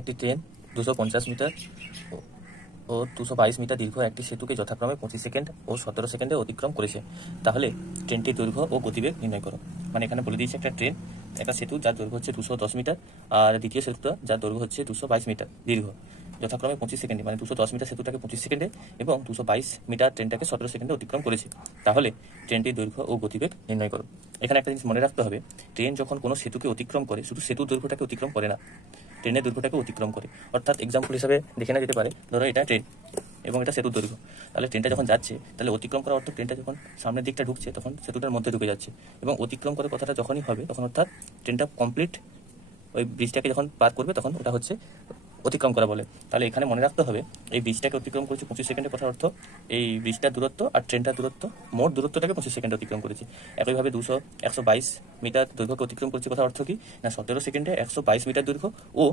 একটি train 250 metre ও 222 metre দীর্ঘ একটি সেতুকে যথাক্রমে 25 সেকেন্ড ও 17 সেকেন্ডে অতিক্রম করেছে। তাহলে ট্রেনটির দৈর্ঘ্য ও গতিবেগ নির্ণয় করো। মানে এখানে বলে দিয়েছে একটা সেতু যার দৈর্ঘ্য হচ্ছে 210 মিটার, আর দ্বিতীয় সেতুটা যার দৈর্ঘ্য হচ্ছে 222 মিটার দীর্ঘ, যথাক্রমে 25 সেকেন্ডে, মানে 210 মিটার সেতুটাকে 25 সেকেন্ডে এবং 222 মিটার ট্রেনটাকে 17 সেকেন্ডে অতিক্রম করেছে। তাহলে ট্রেনটির দৈর্ঘ্য ও গতিবেগ নির্ণয় করো। এখানে একটা জিনিস মনে রাখতে হবে, ট্রেন যখন কোনো সেতুকে অতিক্রম করে শুধু সেতুর দৈর্ঘ্যটাকে অতিক্রম করে না, ট্রেনের দৈর্ঘ্যটাকে অতিক্রম করে। অর্থাৎ এক্সাম্পল হিসাবে দেখে নেওয়া যেতে পারে, ধরো এটা ট্রেন এবং এটা সেতুর দৈর্ঘ্য। তাহলে ট্রেনটা যখন যাচ্ছে, তাহলে অতিক্রম করার অর্থ ট্রেনটা যখন সামনের দিকটা ঢুকছে তখন সেতুটার মধ্যে ঢুকে যাচ্ছে, এবং অতিক্রম করে কথাটা যখনই হবে তখন অর্থাৎ ট্রেনটা কমপ্লিট ওই ব্রিজটাকে যখন পার করবে তখন ওটা হচ্ছে অতিক্রম করা বলে। তাহলে এখানে মনে রাখতে হবে এই ব্রিজটাকে অতিক্রম করেছে 25 সেকেন্ডের কথার অর্থ এই ব্রিজটার দূরত্ব আর ট্রেনটার দূরত্ব, মোট দূরত্বটাকে 25 সেকেন্ডে অতিক্রম করেছে। একইভাবে 122 মিটার দৈর্ঘ্যকে অতিক্রম করেছে কথার অর্থ কি না 17 সেকেন্ডে 122 মিটার দৈর্ঘ্য ও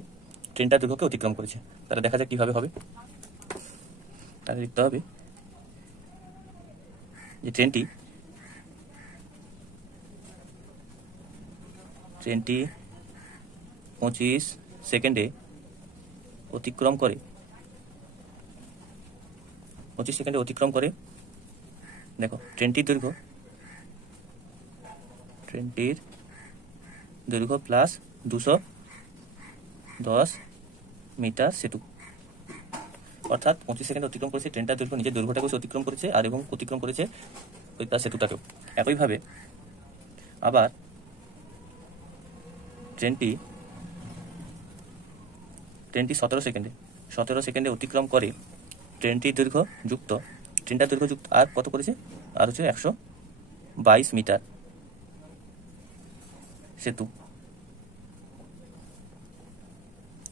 ট্রেনটার দৈর্ঘ্যকে অতিক্রম করেছে। তাহলে দেখা যাক কিভাবে হবে। তাহলে লিখতে হবে যে ট্রেনটি 25 সেকেন্ডে অতিক্রম করে 25 সেকেন্ডে অতিক্রম করে। দেখো ট্রেনটির দৈর্ঘ্য প্লাস 210 মিটার সেতু, অর্থাৎ 25 সেকেন্ডে অতিক্রম করেছে ট্রেনটার দৈর্ঘ্য, নিজের দৈর্ঘ্যটাকে অতিক্রম করেছে আর এবং অতিক্রম করেছে ওই তার সেতুটাকেও। একইভাবে আবার ট্রেনটি 17 সেকেন্ডে অতিক্রম করে ট্রেনটার দৈর্ঘ্য যুক্ত আর কত করেছে, আর হচ্ছে 122 মিটার সেতু।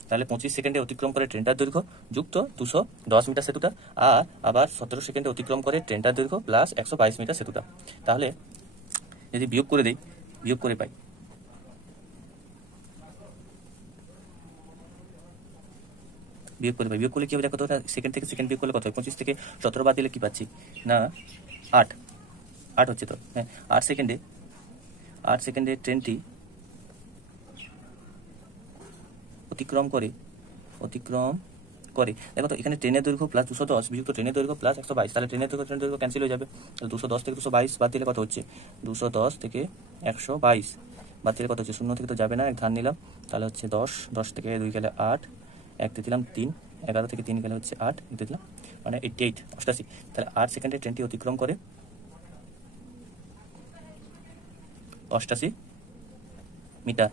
তাহলে 25 সেকেন্ডে অতিক্রম করে ট্রেনটার দৈর্ঘ্য যুক্ত 210 মিটার সেতুটা, আর আবার 17 সেকেন্ডে অতিক্রম করে ট্রেনটার দৈর্ঘ্য প্লাস 122 মিটার সেতুটা। তাহলে যদি বিয়োগ করে দেই, বিয়োগ করে পাই বিয়োগ করলে কি হবে দেখো তো, সেকেন্ড থেকে সেকেন্ড বিয়োগ করলে কত হয়, 25 থেকে 17 বাদ দিলে কি পাচ্ছি না 8 হচ্ছে তো, হ্যাঁ 8 সেকেন্ডে ট্রেনটি অতিক্রম করে দেখো তো এখানে ট্রেনের দৈর্ঘ্য প্লাস 210 বিযুক্ত ট্রেনের দৈর্ঘ্য প্লাস 122, তাহলে ট্রেনের দৈর্ঘ্য ক্যান্সেল হয়ে যাবে। তাহলে 210 থেকে 222 বাদ দিলে কত হচ্ছে, 210 থেকে 122 বাদ দিলে কত হচ্ছে, 0 থেকে তো যাবে না, এক ধার নিলাম, তাহলে হচ্ছে 10 থেকে 2 গেলে 8, 1 দিলাম 3, 11 থেকে 3 গেলে হচ্ছে 8, দিলাম মানে 88। তাহলে 8 সেকেন্ডে ট্রেনটি অতিক্রম করে 88 মিটার।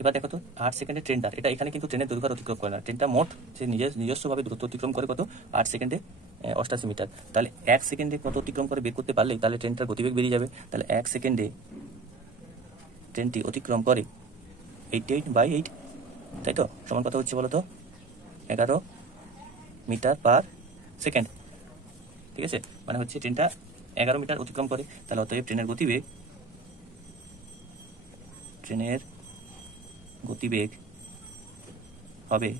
এবার দেখো তো 8 সেকেন্ডে ট্রেনটার, এটা এখানে কিন্তু ট্রেনের দৈর্ঘ্য অতিক্রম করে না, ট্রেনটা মোট সে নিজস্বভাবে দূরত্ব অতিক্রম করে কত 8 সেকেন্ডে 88 মিটার। তাহলে 1 সেকেন্ডে কত অতিক্রম করে বের করতে পারলেই তাহলে ট্রেনটার গতিবেগ বেরিয়ে যাবে। তাহলে 1 সেকেন্ডে ট্রেনটি অতিক্রম করে 88/8, তাই তো, সমান কত হচ্ছে বলো তো 11 মিটার পার সেকেন্ড। ঠিক আছে, মানে হচ্ছে ট্রেনটা 11 মিটার অতিক্রম করে। তাহলে অতএব ট্রেনের গতিবেগ হবে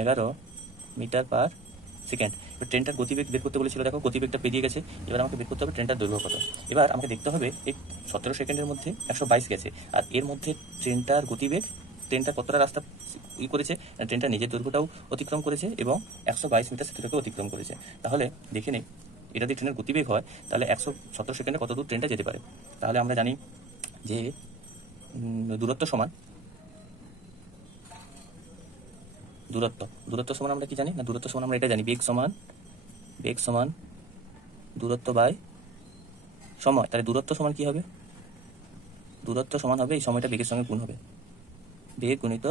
11 মিটার পার সেকেন্ড। এবার ট্রেনটার গতিবেগ বের করতে বলেছিল, দেখো গতিবেগটা পেরিয়ে গেছে, এবার আমাকে বের করতে হবে ট্রেনটার দৈর্ঘ্য কত। এবার আমাকে দেখতে হবে এই 17 সেকেন্ডের মধ্যে 122 গেছে, আর এর মধ্যে ট্রেনটার গতিবেগ, ট্রেনটা কতটা রাস্তা করেছে, ট্রেনটা নিজের দৈর্ঘ্যটাও অতিক্রম করেছে এবং 122 মিটার সেতুটাকে অতিক্রম করেছে। তাহলে দেখে নেই এটা যদি ট্রেনের গতিবেগ হয় তাহলে 117 সেকেন্ডে কত দূর ট্রেনটা যেতে পারে। তাহলে আমরা জানি যে দূরত্ব সমান আমরা কি জানি না, দূরত্ব সমান আমরা এটা জানি, বেগ সমান দূরত্ব বাই সময়। তাহলে দূরত্ব সমান কি হবে, দূরত্ব সমান হবে এই সময়টা বেগের সঙ্গে গুণ হবে, বেগ গুণিত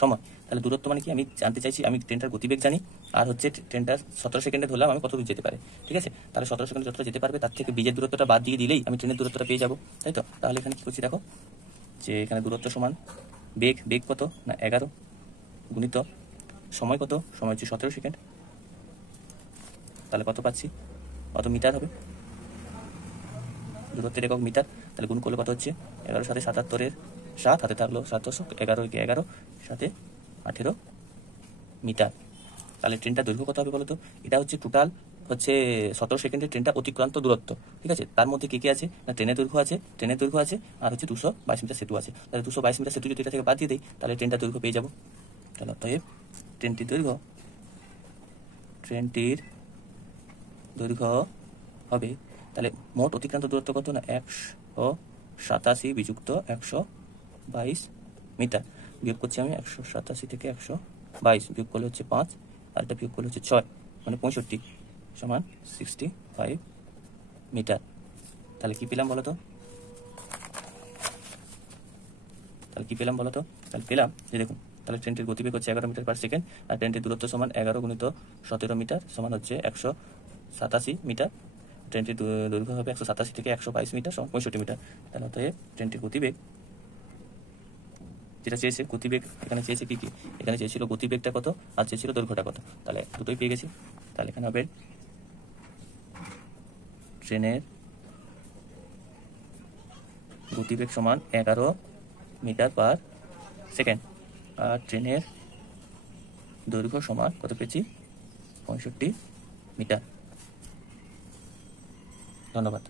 সময়। তাহলে দূরত্ব মানে কি, আমি জানতে চাইছি আমি ট্রেনটার গতিবেগ জানি, আর হচ্ছে ট্রেনটা 17 সেকেন্ডে ধরলাম আমি কত দূর যেতে পারে। ঠিক আছে, তাহলে 17 সেকেন্ডে যতটা যেতে পারবে তার থেকে বীজের দূরত্বটা বাদ দিয়ে দিলেই আমি ট্রেনের দূরত্বটা পেয়ে যাবো, তাই তো। তাহলে এখানে কি করছি দেখো, যে এখানে দূরত্ব সমান বেগ কত না 11 গুণিত সময় কত, সময় হচ্ছে 17 সেকেন্ড, তাহলে কত পাচ্ছি, কত মিটার হবে, দূরত্বের একক মিটার। তাহলে গুণ করলে কত হচ্ছে 11 সাথে 77-এর 7, হাতে থাকলো 7 11 সাথে 18 মিটার। তাহলে ট্রেনটার দৈর্ঘ্য কত হবে বলো তো, এটা হচ্ছে টোটাল হচ্ছে 17 সেকেন্ডে ট্রেনটা অতিক্রান্ত দূরত্ব, ঠিক আছে। তার মধ্যে কি কি আছে না, ট্রেনের দৈর্ঘ্য আছে, আর হচ্ছে 222 মিটার সেতু আছে। তাহলে 222 মিটার সেতু যদি এটা থেকে বাদ দিয়ে দিই, তাহলে ট্রেনটার দৈর্ঘ্য পেয়ে যাবো। তাহলে অতএব ট্রেনটির দৈর্ঘ্য হবে, তাহলে মোট অতিক্রান্ত দূরত্ব কত না, 187 বিযুক্ত 122 মিটার। বিয়োগ করছি আমি, 187 থেকে 122 বিয়োগ করলে হচ্ছে 5, আর এটা বিয়োগ করলে হচ্ছে 6, মানে 65 সমান 65 মিটার। তাহলে কি পেলাম বলো তো? তাহলে পেলাম যে দেখুন, তাহলে ট্রেনটির গতিবেগ হচ্ছে 11 মিটার পার সেকেন্ড, আর ট্রেনটির দূরত্ব সমান 11 গুণিত 17 মিটার সমান হচ্ছে 187 মিটার। ট্রেনটির দৈর্ঘ্য হবে 187 থেকে 122 মিটার সমান 65 মিটার। তাহলে অতএব ট্রেনটির গতিবেগ যেটা চেয়েছে, গতিবেগ এখানে চেয়েছে কি, এখানে চেয়েছিল গতিবেগটা কত আর চেয়েছিল দৈর্ঘ্যটা কত, তাহলে দুটোই পেয়ে গেছি। তাহলে এখানে হবে ট্রেনের গতিবেগ সমান 11 মিটার পার সেকেন্ড, আর ট্রেনের দৈর্ঘ্য সমান কত পেয়েছি, 65 মিটার। ধন্যবাদ।